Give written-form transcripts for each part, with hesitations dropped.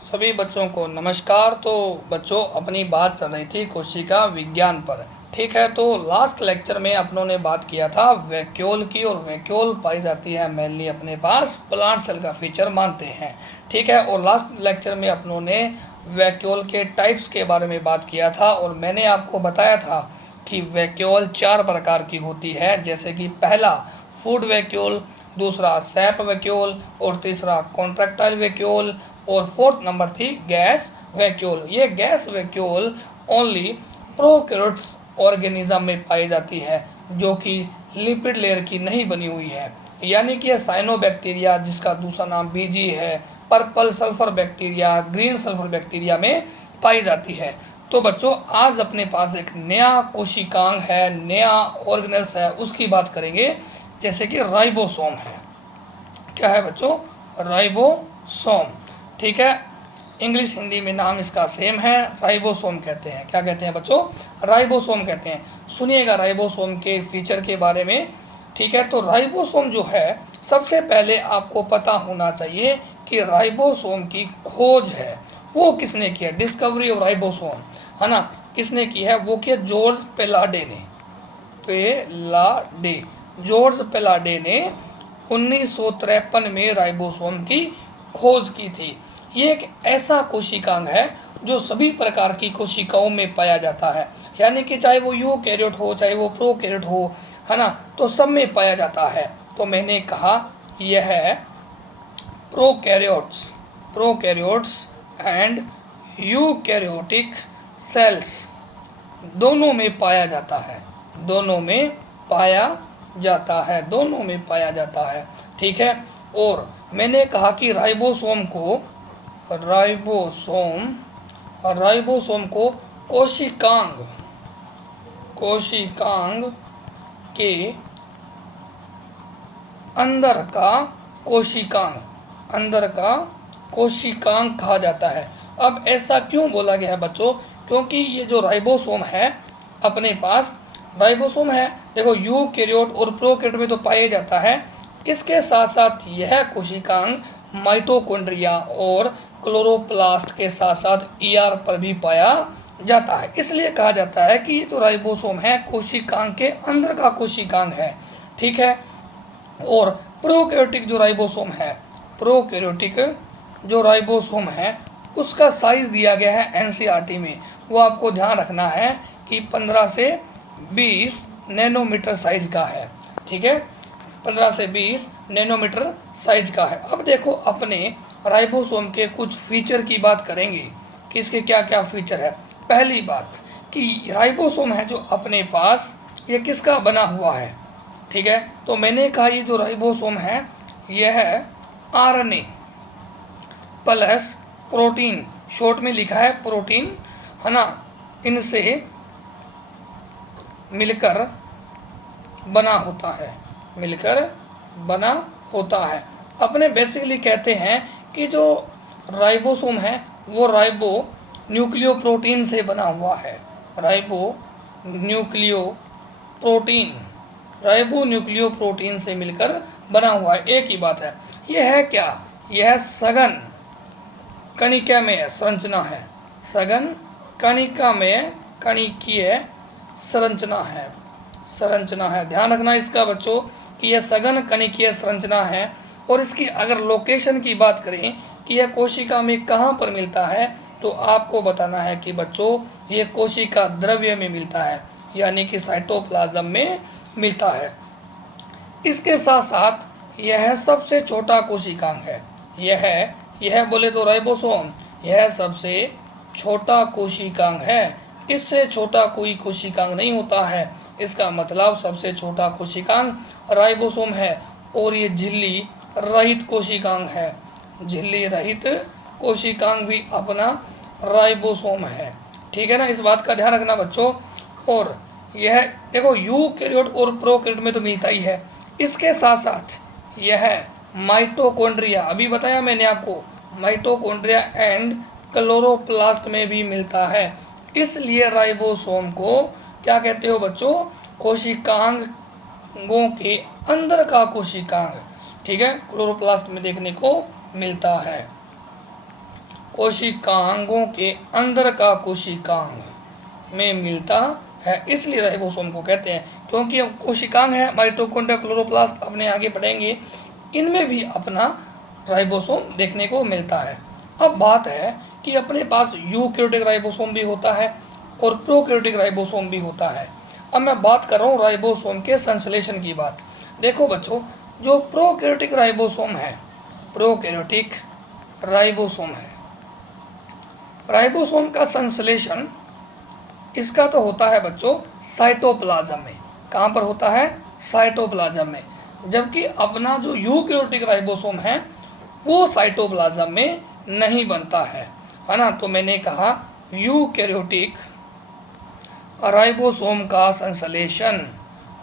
सभी बच्चों को नमस्कार। तो बच्चों, अपनी बात चल रही थी कोशिका विज्ञान पर। ठीक है, तो लास्ट लेक्चर में अपनों ने बात किया था वैक्यूल की, और वैक्यूल पाई जाती है मेनली अपने पास प्लांट सेल का फीचर मानते हैं। ठीक है, और लास्ट लेक्चर में अपनों ने वैक्यूल के टाइप्स के बारे में बात किया था, और मैंने आपको बताया था कि वैक्यूल 4 प्रकार की होती है। जैसे कि पहला फूड वैक्यूल, दूसरा सैप वैक्यूल, और तीसरा कॉन्ट्रैक्टाइल वैक्यूल, और फोर्थ नंबर थी गैस वैक्यूल। ये gas vacuole only prokaryotes organism में पाई जाती है, जो कि लिपिड लेयर की नहीं बनी हुई है। यानी कि साइनोबैक्टीरिया, जिसका दूसरा नाम बीजी है, purple sulphur bacteria, green sulphur bacteria में पाई जाती है। तो बच्चों, आज अपने पास एक नया कोशिकांग है, नया ऑर्गेनेल्स है, उसकी बात करेंगे। जैसे कि राइबोसोम है। क्या है बच्चों? राइबोसोम। ठीक है, इंग्लिश हिंदी में नाम इसका सेम है, राइबोसोम कहते हैं। क्या कहते हैं बच्चों? राइबोसोम कहते हैं। सुनिएगा राइबोसोम के फीचर के बारे में। ठीक है, तो राइबोसोम जो है, सबसे पहले आपको पता होना चाहिए कि राइबोसोम की खोज है वो किसने की है। डिस्कवरी ऑफ राइबोसोम, है ना, किसने की है? वो किया जॉर्ज पेलाडे ने। जॉर्ज पेलाडे ने 1953 में राइबोसोम की खोज की थी। ये एक ऐसा कोशिकांग है जो सभी प्रकार की कोशिकाओं में पाया जाता है। यानी कि चाहे वो यूकैरियोट हो, चाहे वो प्रोकैरियोट हो, है ना, तो सब में पाया जाता है। तो मैंने कहा यह है प्रोकैरियोट्स एंड यूकैरियोटिक सेल्स दोनों में पाया जाता है, दोनों में पाया जाता है। ठीक है, और मैंने कहा कि राइबोसोम को कोशिकांग के अंदर का कोशिकांग कहा जाता है। अब ऐसा क्यों बोला गया है बच्चों? क्योंकि ये जो राइबोसोम है, अपने पास राइबोसोम है, देखो यूकैरियोट और प्रोकैरियोट में तो पाया जाता है। इसके साथ साथ यह कोशिकांग माइटोकॉन्ड्रिया और क्लोरोप्लास्ट के साथ साथ ईआर पर भी पाया जाता है। इसलिए कहा जाता है कि ये जो राइबोसोम है, कोशिकांग के अंदर का कोशिकांग है। ठीक है, और प्रोकैरियोटिक जो राइबोसोम है, उसका साइज दिया गया है एनसीईआरटी में। वो आपको ध्यान रखना है कि 15 से 20 नैनोमीटर साइज का है। ठीक है, 15 से 20 नैनोमीटर साइज का है। अब देखो, अपने राइबोसोम के कुछ फीचर की बात करेंगे कि इसके क्या क्या फीचर है। पहली बात कि राइबोसोम है जो अपने पास, ये किसका बना हुआ है? ठीक है, तो मैंने कहा ये जो राइबोसोम है, यह है आरएनए प्लस प्रोटीन, शॉर्ट में लिखा है प्रोटीन, है ना, इनसे मिलकर बना होता है। अपने बेसिकली कहते हैं कि जो राइबोसोम है वो राइबो न्यूक्लियोप्रोटीन से बना हुआ है। राइबो न्यूक्लियोप्रोटीन से मिलकर बना हुआ है। एक ही बात है। यह है क्या? यह सघन कणिका में संरचना है। सघन कणिका में कणिकीय संरचना है। ध्यान रखना इसका बच्चों कि यह सघन कणिकीय संरचना है। और इसकी अगर लोकेशन की बात करें कि यह कोशिका में कहाँ पर मिलता है, तो आपको बताना है कि बच्चों ये कोशिका द्रव्य में मिलता है, यानी कि साइटोप्लाज्म में मिलता है। इसके साथ साथ यह सबसे छोटा कोशिकांग है। यह बोले तो राइबोसोम यह सबसे छोटा कोशिकांग है। इससे छोटा कोई कोशिकांग नहीं होता है। इसका मतलब सबसे छोटा कोशिकांग राइबोसोम है। और ये झिल्ली रहित कोशिकांग है। झिल्ली रहित कोशिकांग भी अपना राइबोसोम है। ठीक है ना, इस बात का ध्यान रखना बच्चों। और यह देखो, यूकैरियोट और प्रोकैरियोट में तो मिलता ही है। इसके साथ साथ यह माइटोकॉन्ड्रिया, अभी बताया मैंने आपको, माइटोकॉन्ड्रिया एंड क्लोरोप्लास्ट में भी मिलता है। इसलिए राइबोसोम को क्या कहते हो बच्चों? कोशिकांगों के अंदर का कोशिकांग। ठीक है, क्लोरोप्लास्ट में देखने को मिलता है। कोशिकांगों के अंदर का कोशिकांग में मिलता है, इसलिए राइबोसोम को कहते हैं। क्योंकि अब कोशिकांग है माइटोकॉन्ड्रिया, क्लोरोप्लास्ट, अपने आगे पढ़ेंगे, इनमें भी अपना राइबोसोम देखने को मिलता है। अब बात है कि अपने पास यूकैरियोटिक राइबोसोम भी होता है और प्रोकैरियोटिक राइबोसोम भी होता है। अब मैं बात कर रहा हूँ राइबोसोम के संश्लेषण की बात। देखो बच्चों, जो प्रोकैरियोटिक राइबोसोम है, प्रोकैरियोटिक राइबोसोम है, राइबोसोम का संश्लेषण इसका तो होता है बच्चों साइटोप्लाज्म में। कहाँ पर होता है? साइटोप्लाज्म में। जबकि अपना जो यूकैरियोटिक राइबोसोम है वो साइटोप्लाज्म में नहीं बनता है ना। तो मैंने कहा यूकैरियोटिक राइबोसोम का संश्लेषण,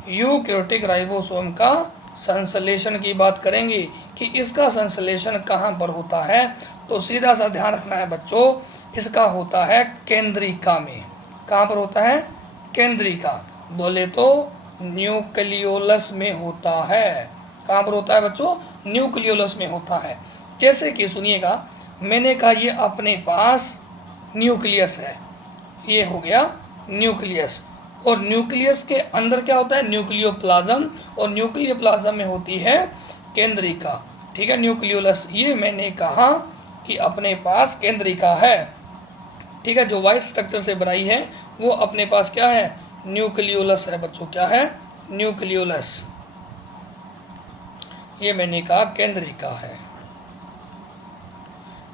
यूकैरियोटिक राइबोसोम का संश्लेषण की बात करेंगे कि इसका संश्लेषण कहाँ पर होता है, तो सीधा सा ध्यान रखना है बच्चों, इसका होता है केंद्रिका में। कहाँ पर होता है? केंद्रिका, बोले तो न्यूक्लियोलस में होता है। कहाँ पर होता है बच्चों? न्यूक्लियोलस में होता है। जैसे कि सुनिएगा, मैंने कहा ये अपने पास न्यूक्लियस है, ये हो गया न्यूक्लियस, और न्यूक्लियस के अंदर क्या होता है? न्यूक्लियोप्लाज्म, और न्यूक्लियोप्लाज्म में होती है केंद्रिका। ठीक है, न्यूक्लियोलस, ये मैंने कहा कि अपने पास केंद्रिका है। ठीक है, जो वाइट स्ट्रक्चर से बनाई है वो अपने पास क्या है? न्यूक्लियोलस है बच्चों। क्या है? न्यूक्लियोलस। ये मैंने कहा केंद्रिका है,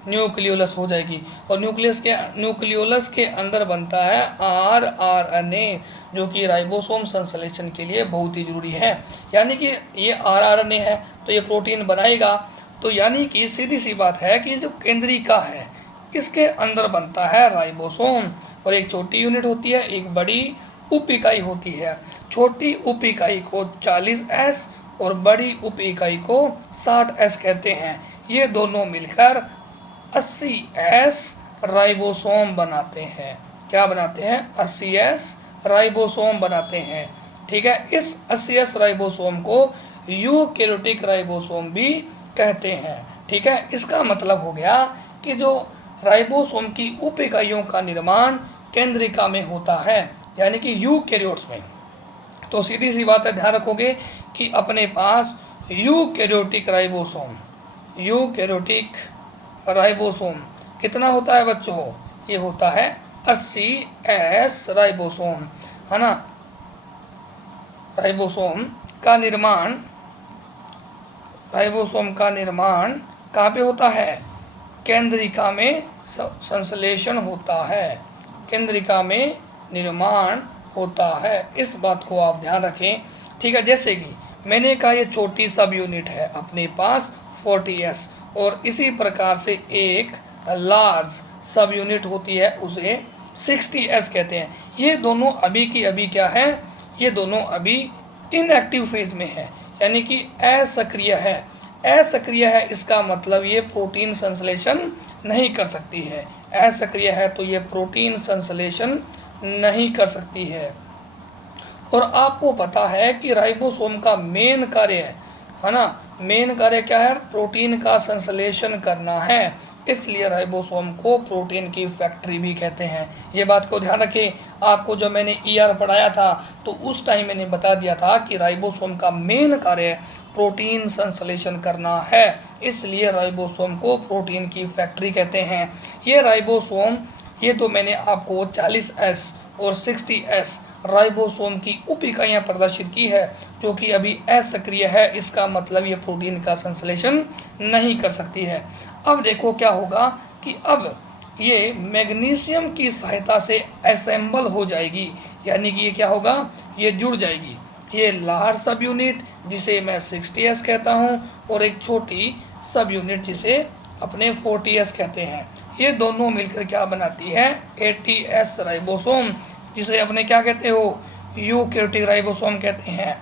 न्यूक्लियोलस हो जाएगी। और न्यूक्लियोलस के अंदर बनता है आरआरएनए, जो कि राइबोसोम संश्लेषण के लिए बहुत ही जरूरी है। यानी कि ये आरआरएनए है तो ये प्रोटीन बनाएगा। तो यानी कि सीधी सी बात है कि जो केंद्रिका है इसके अंदर बनता है राइबोसोम, और एक छोटी यूनिट होती है, एक बड़ी उप इकाई होती है। छोटी उप इकाई को 40S और बड़ी उप इकाई को 60S कहते हैं। ये दोनों मिलकर 80S राइबोसोम बनाते हैं। क्या बनाते हैं? 80S राइबोसोम बनाते हैं। ठीक है, इस 80S राइबोसोम को यूकैरियोटिक राइबोसोम भी कहते हैं। ठीक है, इसका मतलब हो गया कि जो राइबोसोम की उप इकाइयों का निर्माण केंद्रिका में होता है, यानी कि यूकैरियोट्स में। तो सीधी सी बात है, ध्यान रखोगे कि अपने पास यूकैरियोटिक राइबोसोम, यूकैरियोटिक राइबोसोम कितना होता है बच्चों? ये होता है 80S राइबोसोम, है ना। राइबोसोम का निर्माण कहाँ पे होता है? केंद्रिका में संश्लेषण होता है, केंद्रिका में निर्माण होता है। इस बात को आप ध्यान रखें। ठीक है, जैसे कि मैंने कहा ये छोटी सब यूनिट है अपने पास 40S, और इसी प्रकार से एक लार्ज सब यूनिट होती है, उसे 60S कहते हैं। ये दोनों अभी की अभी क्या है? ये दोनों अभी इनएक्टिव फेज में है, यानी कि असक्रिय है। असक्रिय है इसका मतलब ये प्रोटीन संश्लेषण नहीं कर सकती है। असक्रिय है तो ये प्रोटीन संश्लेषण नहीं कर सकती है। और आपको पता है कि राइबोसोम का मेन कार्य है ना, मेन कार्य क्या है? प्रोटीन का संश्लेषण करना है। इसलिए राइबोसोम को प्रोटीन की फैक्ट्री भी कहते हैं। ये बात को ध्यान रखें। आपको जब मैंने ER पढ़ाया था तो उस टाइम मैंने बता दिया था कि राइबोसोम का मेन कार्य प्रोटीन संश्लेषण करना है, इसलिए राइबोसोम को प्रोटीन की फैक्ट्री कहते हैं। ये राइबोसोम, ये तो मैंने आपको 40S और 60S राइबोसोम की उप इकाइयाँ प्रदर्शित की है, जो कि अभी असक्रिय है। इसका मतलब ये प्रोटीन का संश्लेषण नहीं कर सकती है। अब देखो क्या होगा कि अब ये मैग्नीशियम की सहायता से असेंबल हो जाएगी, यानी कि ये क्या होगा? ये जुड़ जाएगी। ये लार्ज सब यूनिट जिसे मैं 60S कहता हूँ, और एक छोटी सब यूनिट जिसे अपने 40S कहते हैं। ये दोनों मिलकर क्या बनाती है? 80S राइबोसोम, जिसे अपने क्या कहते हो? यूकैरियोटिक राइबोसोम कहते हैं।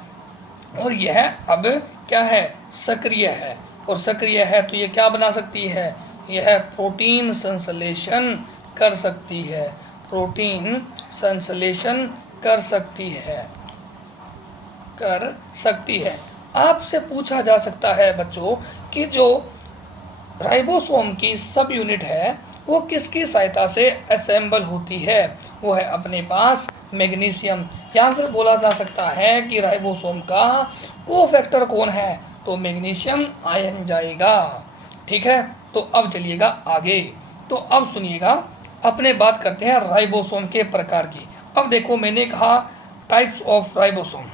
और यह अब क्या है? सक्रिय है, और सक्रिय है तो ये क्या बना सकती है? यह प्रोटीन संश्लेषण कर सकती है, प्रोटीन संश्लेषण कर सकती है। आपसे पूछा जा सकता है बच्चों कि जो राइबोसोम की सब यूनिट है वो किसकी सहायता से असेंबल होती है? वो है अपने पास मैग्नीशियम। या फिर बोला जा सकता है कि राइबोसोम का कोफैक्टर कौन है? तो मैग्नीशियम आयन जाएगा। ठीक है, तो अब चलिएगा आगे। तो अब सुनिएगा, अपने बात करते हैं राइबोसोम के प्रकार की। अब देखो, मैंने कहा types of ribosome,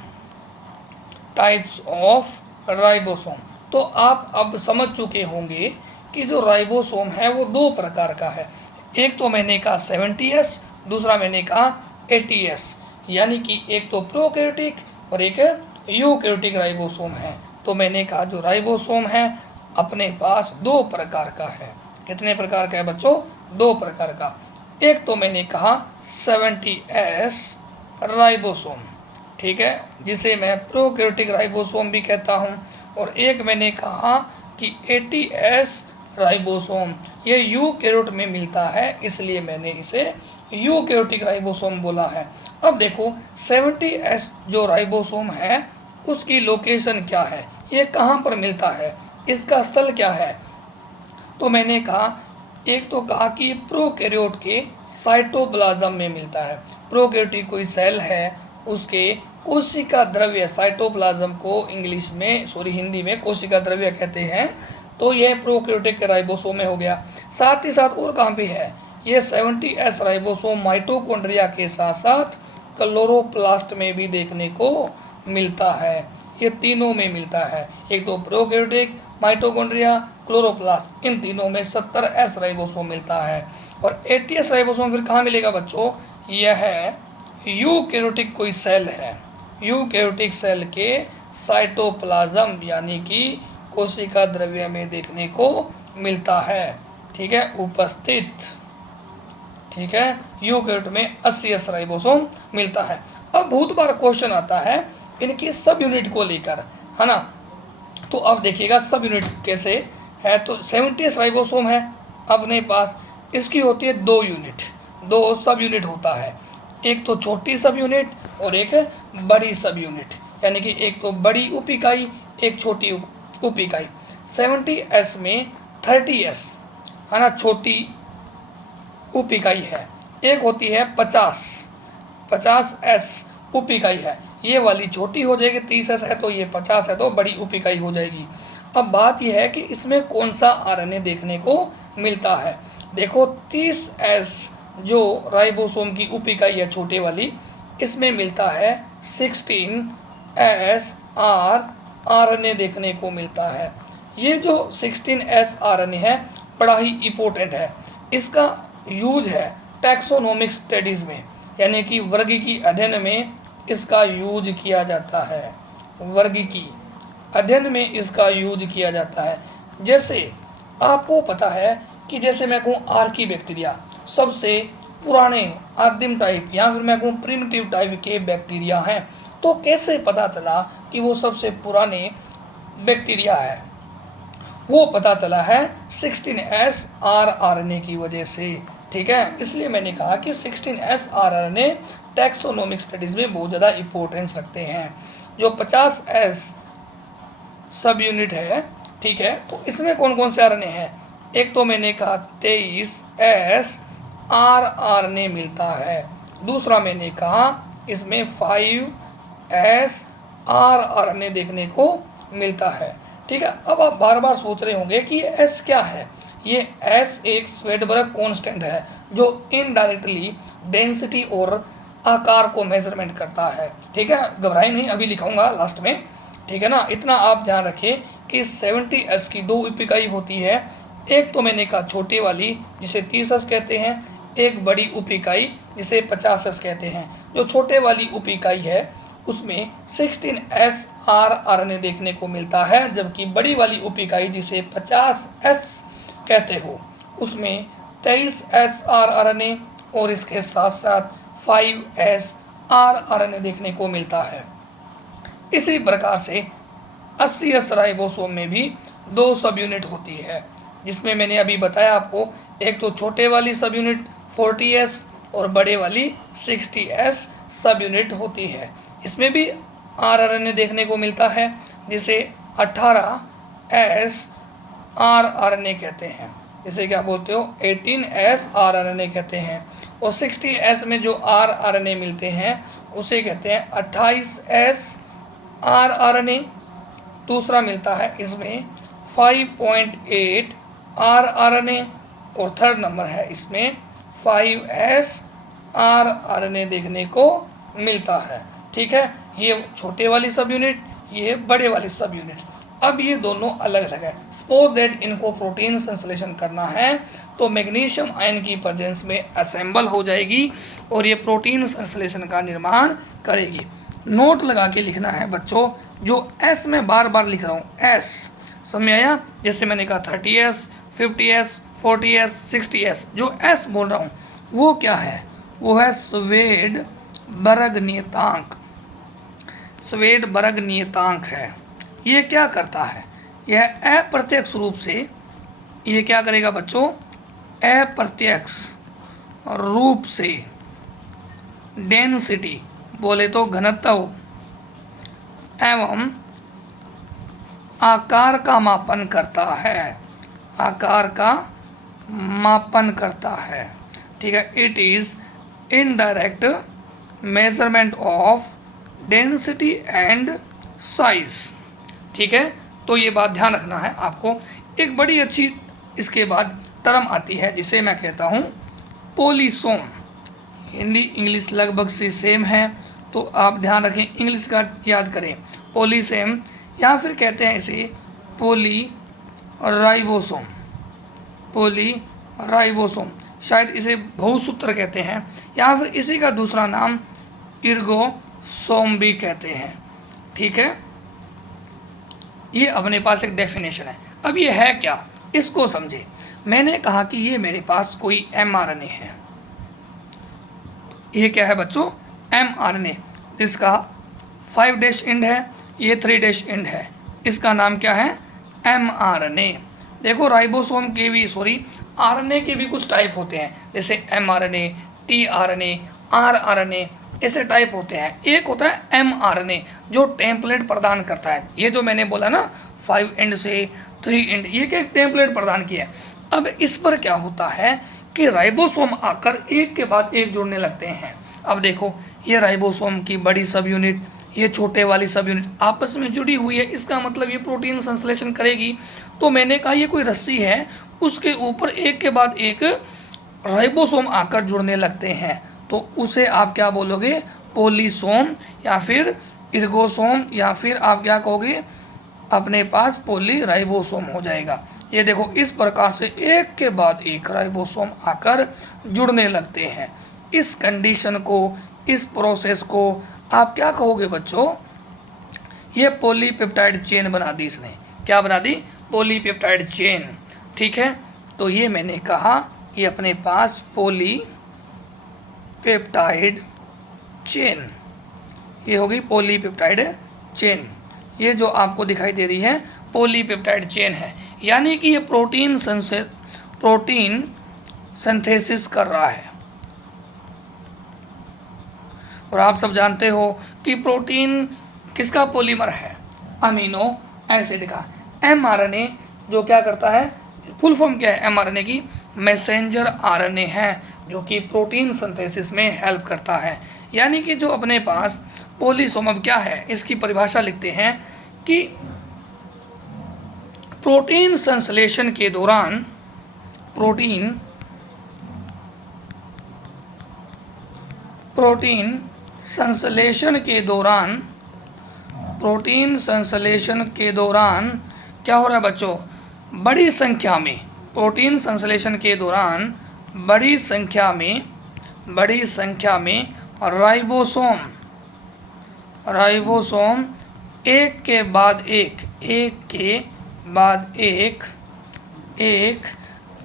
types of ribosome. तो आप अब समझ चुके होंगे कि जो राइबोसोम है वो दो प्रकार का है। एक तो मैंने कहा 70S, दूसरा मैंने कहा 80S, यानी कि एक तो प्रोकैरियोटिक और एक यूकैरियोटिक राइबोसोम है। तो मैंने कहा जो राइबोसोम है अपने पास दो प्रकार का है। कितने प्रकार का है बच्चों? दो प्रकार का। एक तो मैंने कहा 70S राइबोसोम, ठीक है, जिसे मैं प्रोकैरियोटिक राइबोसोम भी कहता हूँ। और एक मैंने कहा कि 80S राइबोसोम, ये यूकैरियोट में मिलता है, इसलिए मैंने इसे यूकैरियोटिक राइबोसोम बोला है। अब देखो 70S जो राइबोसोम है उसकी लोकेशन क्या है, ये कहाँ पर मिलता है, इसका स्थल क्या है? तो मैंने कहा, एक तो कहा कि प्रोकैरियोट के साइटोप्लाज्म में मिलता है। प्रोकैरियोटिक कोई सेल है, उसके कोशिका द्रव्य, साइटोप्लाज्म को इंग्लिश में हिंदी में कोशिका द्रव्य कहते हैं। तो यह प्रोकैरियोटिक राइबोसोम में हो गया। साथ ही साथ और कहाँ पे है ये 70S राइबोसोम? माइटोकॉन्ड्रिया के साथ साथ क्लोरोप्लास्ट में भी देखने को मिलता है। ये तीनों में मिलता है, एक तो प्रोकैरियोटिक, माइटोकॉन्ड्रिया, क्लोरोप्लास्ट, इन तीनों में 70S राइबोसोम मिलता है। और 80S राइबोसोम फिर कहाँ मिलेगा बच्चों? यह यूकैरियोटिक कोई सेल है, यूकैरियोटिक सेल के साइटोप्लाज्म यानी कि कोशिका द्रव्य में देखने को मिलता है। ठीक है, उपस्थित। ठीक है, यूकैरियोट में 80S राइबोसोम मिलता है। अब बहुत बार क्वेश्चन आता है इनकी सब यूनिट को लेकर, है ना। तो अब देखिएगा सब यूनिट कैसे है। तो 70S राइबोसोम है अपने पास, इसकी होती है दो यूनिट, दो सब यूनिट होता है। एक तो छोटी सब यूनिट और एक बड़ी सब यूनिट, यानी कि एक तो बड़ी उप इकाई, एक छोटी उप इकाई। 70S में 30S, है ना, छोटी उप इकाई है। एक होती है 50S उप इकाई है, ये वाली छोटी हो जाएगी। 30S है तो ये 50 है तो बड़ी उप इकाई हो जाएगी। अब बात यह है कि इसमें कौन सा RNA देखने को मिलता है। देखो 30S जो राइबोसोम की उप इकाई है छोटे वाली, इसमें मिलता है 16S RNA देखने को मिलता है। ये जो 16S RNA है बड़ा ही इम्पोर्टेंट है। इसका यूज है टैक्सोनोमिक स्टडीज़ में, यानी कि वर्गीकी अध्ययन में इसका यूज किया जाता है। वर्गीकी अध्ययन में इसका यूज किया जाता है। जैसे आपको पता है कि जैसे मैं कहूँ आर्की बैक्टीरिया सबसे पुराने आदिम टाइप या फिर मैं कहूँ प्रिमिटिव टाइप के बैक्टीरिया हैं, तो कैसे पता चला कि वो सबसे पुराने बैक्टीरिया है? वो पता चला है 16S RNA की वजह से। ठीक है, इसलिए मैंने कहा कि 16S RNA टैक्सोनोमिक स्टडीज़ में बहुत ज़्यादा इम्पोर्टेंस रखते हैं। जो 50S सब यूनिट है, ठीक है, तो इसमें कौन कौन से RNA हैं? एक तो मैंने कहा 23S RNA मिलता है। दूसरा मैंने कहा इसमें 5S RNA देखने को मिलता है। ठीक है, अब आप बार बार सोच रहे होंगे कि ये S क्या है। ये S एक स्वेडबर्ग कांस्टेंट है जो इनडायरेक्टली डेंसिटी और आकार को मेजरमेंट करता है। ठीक है, घबराए नहीं, अभी लिखाऊंगा लास्ट में। ठीक है ना, इतना आप ध्यान रखें कि 70S की दो उप इकाई होती है। एक तो मैंने कहा छोटी वाली जिसे 30S कहते हैं, एक बड़ी उप इकाई जिसे 50S कहते हैं। जो छोटे वाली उप इकाई है उसमें 16S RNA देखने को मिलता है, जबकि बड़ी वाली उप इकाई जिसे 50S कहते हो उसमें 23S RNA और इसके साथ साथ 5S RNA देखने को मिलता है। इसी प्रकार से 80S राइबोसोम में भी दो सब यूनिट होती है, जिसमें मैंने अभी बताया आपको, एक तो छोटे वाली सब यूनिट 40S और बड़े वाली 60S सब यूनिट होती है। इसमें भी RNA देखने को मिलता है, जिसे 18S आरएनए कहते हैं। इसे क्या बोलते हो? 18S आरएनए कहते हैं। और 60S में जो आरएनए मिलते हैं उसे कहते हैं 28S आरएनए। दूसरा मिलता है इसमें 5.8 आरएनए। और थर्ड नंबर है इसमें 5S आरएनए देखने को मिलता है। ठीक है, ये छोटे वाली सब यूनिट, ये बड़े वाली सब यूनिट। अब ये दोनों अलग अलग है। सपोज दैट इनको प्रोटीन संश्लेषण करना है तो मैग्नीशियम आयन की प्रेजेंस में असेंबल हो जाएगी और ये प्रोटीन संश्लेषण का निर्माण करेगी। नोट लगा के लिखना है बच्चों, जो एस में बार बार लिख रहा हूँ, एस समझ आया? जैसे मैंने कहा 30S, 50S, 40S, 60S, जो एस बोल रहा हूँ वो क्या है? वो है स्वेडबर्ग नियतांक। स्वेडबर्ग नियतांक है। ये क्या करता है? यह अप्रत्यक्ष रूप से, ये क्या करेगा बच्चों? अप्रत्यक्ष रूप से डेंसिटी, बोले तो घनत्व एवं आकार का मापन करता है। आकार का मापन करता है। ठीक है, it is indirect measurement of density and size. ठीक है, तो ये बात ध्यान रखना है आपको। एक बड़ी अच्छी इसके बाद टर्म आती है जिसे मैं कहता हूँ पोलीसोम। हिंदी इंग्लिश लगभग से सेम है, तो आप ध्यान रखें, इंग्लिश का याद करें पोलीसेम, या फिर कहते हैं इसे पोलीराइबोसोम। पोलीराइबोसोम, शायद इसे बहुसूत्र कहते हैं, या फिर इसी का दूसरा नाम इर्गोसोम भी कहते हैं। ठीक है, ये अपने पास एक डेफिनेशन है। अब ये है क्या, इसको समझे। मैंने कहा कि ये मेरे पास कोई mRNA है। ये क्या है बच्चों? mRNA। इसका 5' एंड है, ये 3' एंड है। इसका नाम क्या है? mRNA। देखो राइबोसोम के भी, आरएनए के भी कुछ टाइप होते हैं, जैसे mRNA, tRNA, rRNA, ऐसे टाइप होते हैं। एक होता है mRNA जो टेम्पलेट प्रदान करता है। ये जो मैंने बोला ना 5 एंड से 3 एंड, ये क्या टेम्पलेट प्रदान किया है। अब इस पर क्या होता है कि राइबोसोम आकर एक के बाद एक जुड़ने लगते हैं। अब देखो, ये राइबोसोम की बड़ी सब यूनिट, ये छोटे वाली सब यूनिट आपस में जुड़ी हुई है, इसका मतलब ये प्रोटीन संश्लेषण करेगी। तो मैंने कहा ये कोई रस्सी है, उसके ऊपर एक के बाद एक राइबोसोम आकर जुड़ने लगते हैं, तो उसे आप क्या बोलोगे? पोलीसोम, या फिर इर्गोसोम, या फिर आप क्या कहोगे? अपने पास पोलीराइबोसोम हो जाएगा। ये देखो, इस प्रकार से एक के बाद एक राइबोसोम आकर जुड़ने लगते हैं। इस कंडीशन को, इस प्रोसेस को आप क्या कहोगे बच्चों? ये पॉलीपेप्टाइड चेन बना दी इसने। क्या बना दी? Polypeptide chain. ठीक है, तो ये मैंने कहा ये अपने पास पॉलीपेप्टाइड चेन, ये होगी पॉलीपेप्टाइड चेन। ये जो आपको दिखाई दे रही है पॉलीपेप्टाइड चेन है, यानी कि ये प्रोटीन सिंथेसिस कर रहा है। और आप सब जानते हो कि प्रोटीन किसका पॉलीमर है? अमीनो एसिड का। mRNA जो क्या करता है, फुल फॉर्म क्या है mRNA की? मैसेंजर आरएनए है, जो कि प्रोटीन सिंथेसिस में हेल्प करता है। यानी कि जो अपने पास पोलीसोम, अब क्या है इसकी परिभाषा लिखते हैं कि प्रोटीन संश्लेषण के दौरान, प्रोटीन संश्लेषण के दौरान क्या हो रहा है बच्चों? बड़ी संख्या में, प्रोटीन संश्लेषण के दौरान बड़ी संख्या में राइबोसोम एक के बाद एक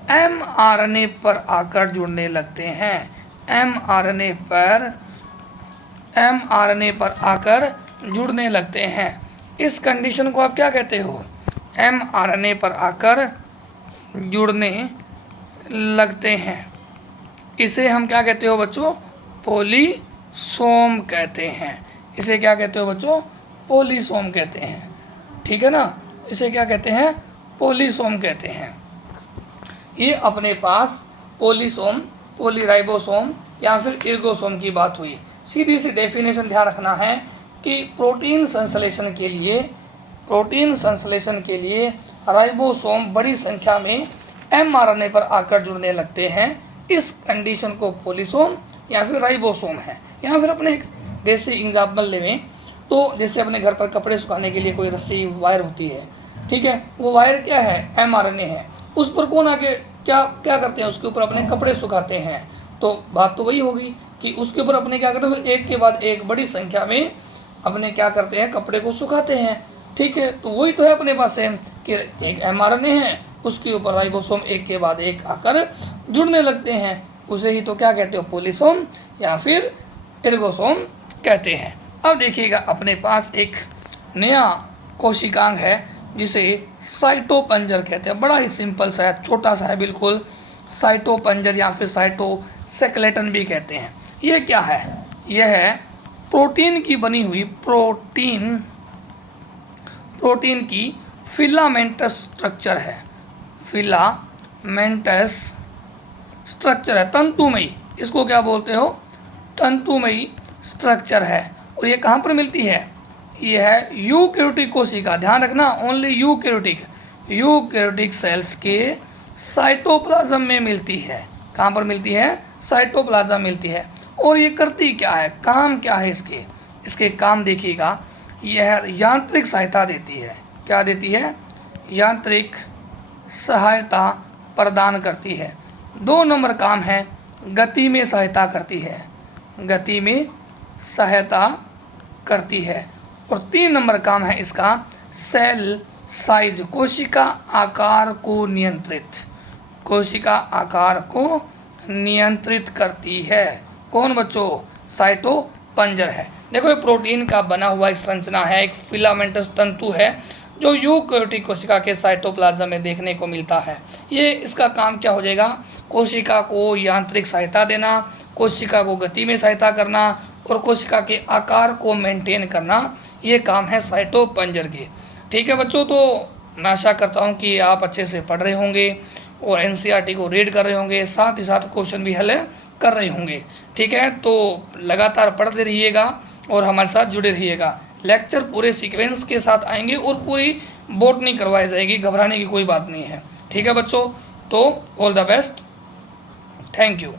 mRNA पर आकर जुड़ने लगते हैं। mRNA पर आकर जुड़ने लगते हैं। इस कंडीशन को आप क्या कहते हो? mRNA पर आकर जुड़ने लगते हैं। इसे हम क्या कहते हो बच्चों? पोलीसोम कहते हैं। इसे क्या कहते हो बच्चों? पोलीसोम कहते हैं। ठीक है ना, इसे क्या कहते हैं? पोलिसोम कहते हैं। ये अपने पास पोलिसोम, पोलीराइबोसोम या फिर इर्गोसोम की बात हुई। सीधी सी डेफिनेशन ध्यान रखना है कि प्रोटीन संश्लेषण के लिए राइबोसोम बड़ी संख्या में mRNA पर आकर जुड़ने लगते हैं। इस कंडीशन को पोलिसोम या फिर राइबोसोम है। या फिर अपने जैसे एग्जाम्पल लें तो जैसे अपने घर पर कपड़े सुखाने के लिए कोई रस्सी वायर होती है, ठीक है, वो वायर क्या है, mRNA है। उस पर कौन आके क्या करते हैं, उसके ऊपर अपने कपड़े सुखाते हैं। तो बात तो वही होगी कि उसके ऊपर अपने क्या करते हैं, फिर एक के बाद एक बड़ी संख्या में अपने क्या करते हैं, कपड़े को सुखाते हैं। ठीक है, तो वही तो है अपने पास सेम कि एक mRNA है, उसके ऊपर राइबोसोम एक के बाद एक आकर जुड़ने लगते हैं। उसे ही तो क्या कहते हो, पोलिसोम या फिर इर्गोसोम कहते हैं। अब देखिएगा अपने पास एक नया कोशिकांग है जिसे साइटोपंजर कहते हैं। बड़ा ही सिंपल सा है, छोटा सा है बिल्कुल, साइटोपंजर या फिर साइटोस्केलेटन भी कहते हैं। ये क्या है, यह है प्रोटीन की बनी हुई प्रोटीन की फिलामेंटस स्ट्रक्चर है। फिलामेंटस स्ट्रक्चर है, तंतुमयी, इसको क्या बोलते हो, तंतुमयी स्ट्रक्चर है। और ये कहाँ पर मिलती है, ये है यूकैरियोटिक कोशिका, ध्यान रखना, ओनली यूकैरियोटिक सेल्स के साइटोप्लाज्म में मिलती है। कहाँ पर मिलती है, साइटोप्लाज्म मिलती है। और ये करती क्या है, काम क्या है इसके काम देखिएगा, यह यांत्रिक सहायता देती है। क्या देती है, यांत्रिक सहायता प्रदान करती है। 2 नंबर काम है, गति में सहायता करती है, गति में सहायता करती है। और 3 नंबर काम है इसका, सेल साइज, कोशिका आकार को नियंत्रित करती है। कौन बच्चों, साइटोपंजर है। देखो ये प्रोटीन का बना हुआ एक संरचना है, एक फिलामेंटस तंतु है जो यूकैरियोटिक कोशिका के साइटोप्लाज्म में देखने को मिलता है। ये इसका काम क्या हो जाएगा, कोशिका को यांत्रिक सहायता देना, कोशिका को गति में सहायता करना और कोशिका के आकार को मेंटेन करना, ये काम है साइटोपंजर के। ठीक है बच्चों, तो मैं आशा करता हूँ कि आप अच्छे से पढ़ रहे होंगे और एनसीईआरटी को रीड कर रहे होंगे, साथ ही साथ क्वेश्चन भी हल कर रहे होंगे। ठीक है, तो लगातार पढ़ते रहिएगा और हमारे साथ जुड़े रहिएगा। लेक्चर पूरे सीक्वेंस के साथ आएंगे और पूरी बोटनी करवाई जाएगी, घबराने की कोई बात नहीं है। ठीक है बच्चों, तो all the best, thank you.